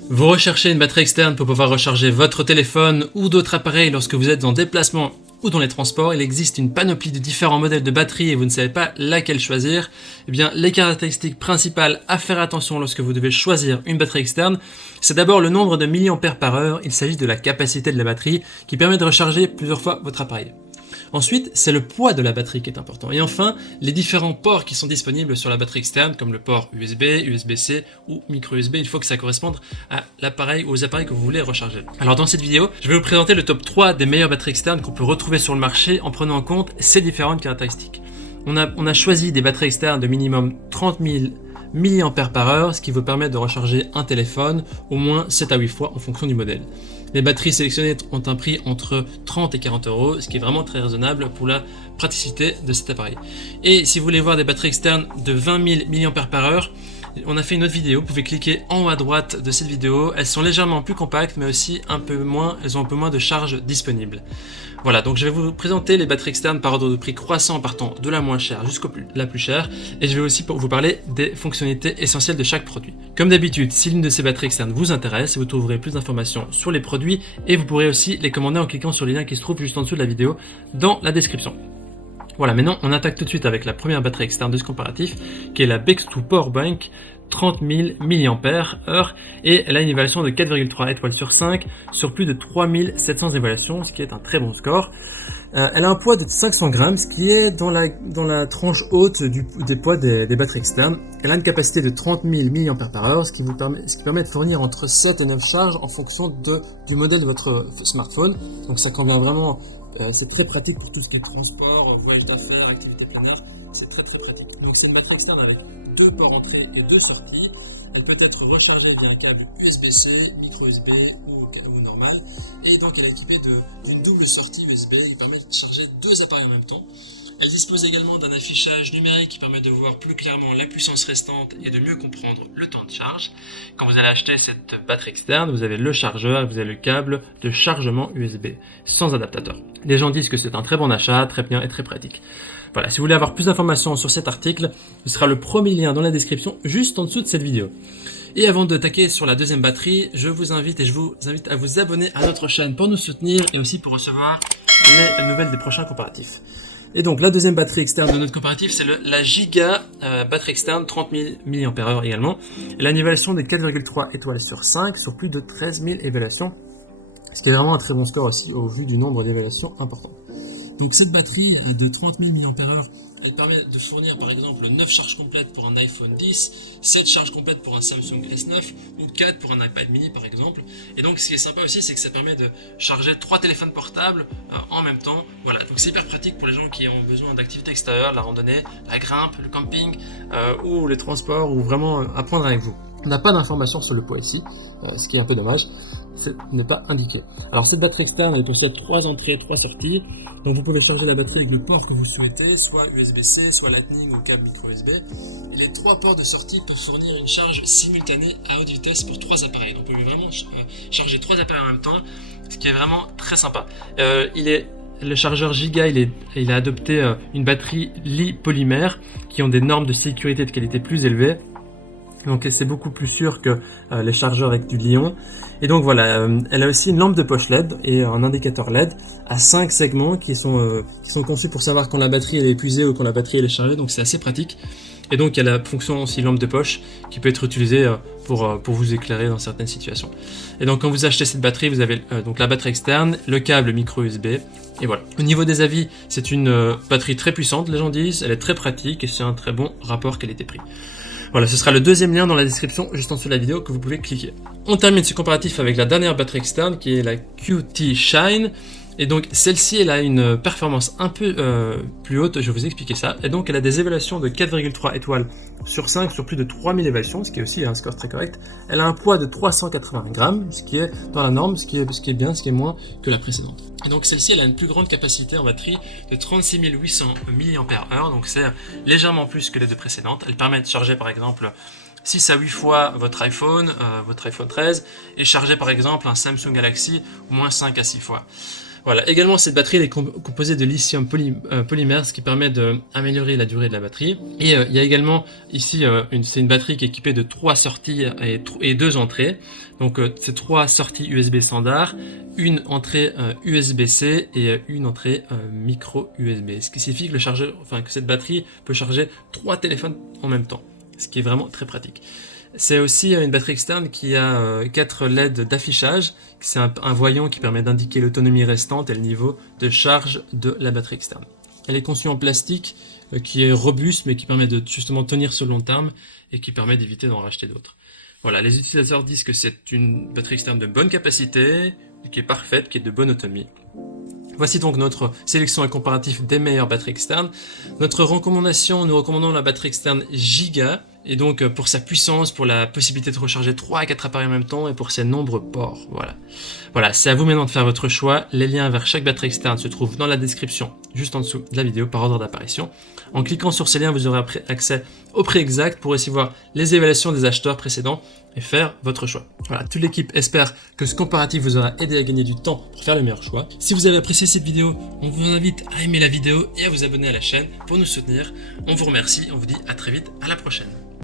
Vous recherchez une batterie externe pour pouvoir recharger votre téléphone ou d'autres appareils lorsque vous êtes en déplacement ou dans les transports. Il existe une panoplie de différents modèles de batteries et vous ne savez pas laquelle choisir. Eh bien, les caractéristiques principales à faire attention lorsque vous devez choisir une batterie externe, c'est d'abord le nombre de milliampères par heure. Il s'agit de la capacité de la batterie qui permet de recharger plusieurs fois votre appareil. Ensuite, c'est le poids de la batterie qui est important. Et enfin, les différents ports qui sont disponibles sur la batterie externe, comme le port USB, USB-C ou micro USB, il faut que ça corresponde à l'appareil ou aux appareils que vous voulez recharger. Alors dans cette vidéo, je vais vous présenter le top 3 des meilleures batteries externes qu'on peut retrouver sur le marché en prenant en compte ces différentes caractéristiques. On a choisi des batteries externes de minimum 30 000 mAh, ce qui vous permet de recharger un téléphone au moins 7 à 8 fois en fonction du modèle. Les batteries sélectionnées ont un prix entre 30 et 40 euros, ce qui est vraiment très raisonnable pour la praticité de cet appareil. Et si vous voulez voir des batteries externes de 20 000 mAh, on a fait une autre vidéo, vous pouvez cliquer en haut à droite de cette vidéo. Elles sont légèrement plus compactes, mais aussi elles ont un peu moins de charge disponible. Voilà, donc je vais vous présenter les batteries externes par ordre de prix croissant, partant de la moins chère jusqu'à la plus chère, et je vais aussi vous parler des fonctionnalités essentielles de chaque produit. Comme d'habitude, si l'une de ces batteries externes vous intéresse, vous trouverez plus d'informations sur les produits, et vous pourrez aussi les commander en cliquant sur les liens qui se trouvent juste en dessous de la vidéo dans la description. Voilà, maintenant on attaque tout de suite avec la première batterie externe de ce comparatif, qui est la Bex2 Powerbank 30 000 mAh, et elle a une évaluation de 4,3 étoiles sur 5 sur plus de 3700 évaluations, ce qui est un très bon score. Elle a un poids de 500 grammes, ce qui est dans la tranche haute des poids des batteries externes. Elle a une capacité de 30 000 mAh, ce qui permet de fournir entre 7 et 9 charges en fonction du modèle de votre smartphone. Donc ça convient vraiment, c'est très pratique pour tout ce qui est transport, voyage d'affaires, activité plein air. C'est très pratique. Donc c'est une batterie externe avec 2 ports entrée et 2 sorties. Elle peut être rechargée via un câble USB-C, micro USB ou normal. Et donc elle est équipée d'une double sortie USB qui permet de charger 2 appareils en même temps. Elle dispose également d'un affichage numérique qui permet de voir plus clairement la puissance restante et de mieux comprendre le temps de charge. Quand vous allez acheter cette batterie externe, vous avez le chargeur et vous avez le câble de chargement USB sans adaptateur. Les gens disent que c'est un très bon achat, très bien et très pratique. Voilà, si vous voulez avoir plus d'informations sur cet article, ce sera le premier lien dans la description juste en dessous de cette vidéo. Et avant de taquer sur la deuxième batterie, je vous invite à vous abonner à notre chaîne pour nous soutenir et aussi pour recevoir les nouvelles des prochains comparatifs. Et donc la deuxième batterie externe de notre comparatif, c'est la Giga batterie externe 30 000 mAh également. Elle a une évaluation de 4,3 étoiles sur 5 sur plus de 13 000 évaluations, ce qui est vraiment un très bon score aussi au vu du nombre d'évaluations important. Donc cette batterie de 30 000 mAh, elle permet de fournir par exemple 9 charges complètes pour un iPhone X, 7 charges complètes pour un Samsung S9 ou 4 pour un iPad mini par exemple. Et donc ce qui est sympa aussi, c'est que ça permet de charger 3 téléphones portables en même temps. Voilà, donc c'est hyper pratique pour les gens qui ont besoin d'activités extérieures, la randonnée, la grimpe, le camping ou les transports, ou vraiment apprendre avec vous. On n'a pas d'informations sur le poids ici, ce qui est un peu dommage. N'est pas indiqué. Alors cette batterie externe, elle possède 3 entrées, 3 sorties. Donc vous pouvez charger la batterie avec le port que vous souhaitez, soit USB-C, soit Lightning ou câble micro USB. Et les 3 ports de sortie peuvent fournir une charge simultanée à haute vitesse pour 3 appareils. Donc vous pouvez vraiment charger 3 appareils en même temps, ce qui est vraiment très sympa. Le chargeur Giga, il a adopté une batterie Li-polymère qui ont des normes de sécurité de qualité plus élevées. Donc c'est beaucoup plus sûr que les chargeurs avec du Li-ion. Et donc voilà, elle a aussi une lampe de poche LED et un indicateur LED à 5 segments qui sont conçus pour savoir quand la batterie elle est épuisée ou quand la batterie elle est chargée, donc c'est assez pratique. Et donc il y a la fonction aussi lampe de poche qui peut être utilisée pour vous éclairer dans certaines situations. Et donc quand vous achetez cette batterie, vous avez donc la batterie externe, le câble micro USB, et voilà. Au niveau des avis, c'est une batterie très puissante, les gens disent, elle est très pratique et c'est un très bon rapport qualité-prix. Voilà, ce sera le deuxième lien dans la description, juste en dessous de la vidéo, que vous pouvez cliquer. On termine ce comparatif avec la dernière batterie externe, qui est la QT Shine. Et donc, celle-ci, elle a une performance un peu plus haute, je vais vous expliquer ça. Et donc, elle a des évaluations de 4,3 étoiles sur 5 sur plus de 3000 évaluations, ce qui est aussi un score très correct. Elle a un poids de 380 grammes, ce qui est dans la norme, ce qui est bien, ce qui est moins que la précédente. Et donc, celle-ci, elle a une plus grande capacité en batterie de 36 800 mAh, donc c'est légèrement plus que les deux précédentes. Elle permet de charger, par exemple, 6 à 8 fois votre iPhone 13, et charger par exemple un Samsung Galaxy au moins 5 à 6 fois. Voilà. Également, cette batterie elle est composée de lithium polymère, ce qui permet d'améliorer la durée de la batterie. Et il y a également ici, c'est une batterie qui est équipée de 3 sorties et 2 entrées. Donc c'est 3 sorties USB standard, une entrée USB-C et une entrée micro USB. Ce qui signifie que que cette batterie peut charger 3 téléphones en même temps, ce qui est vraiment très pratique. C'est aussi une batterie externe qui a 4 LED d'affichage. C'est un voyant qui permet d'indiquer l'autonomie restante et le niveau de charge de la batterie externe. Elle est conçue en plastique qui est robuste mais qui permet de justement tenir sur le long terme et qui permet d'éviter d'en racheter d'autres. Voilà, les utilisateurs disent que c'est une batterie externe de bonne capacité, qui est parfaite, qui est de bonne autonomie. Voici donc notre sélection et comparatif des meilleures batteries externes. Notre recommandation, nous recommandons la batterie externe Giga, et donc pour sa puissance, pour la possibilité de recharger 3 à 4 appareils en même temps et pour ses nombreux ports. Voilà, c'est à vous maintenant de faire votre choix. Les liens vers chaque batterie externe se trouvent dans la description, juste en dessous de la vidéo par ordre d'apparition. En cliquant sur ces liens, vous aurez accès au prix exact pour aussi voir les évaluations des acheteurs précédents et faire votre choix. Voilà, toute l'équipe espère que ce comparatif vous aura aidé à gagner du temps pour faire le meilleur choix. Si vous avez apprécié cette vidéo, on vous invite à aimer la vidéo et à vous abonner à la chaîne pour nous soutenir. On vous remercie, on vous dit à très vite, à la prochaine.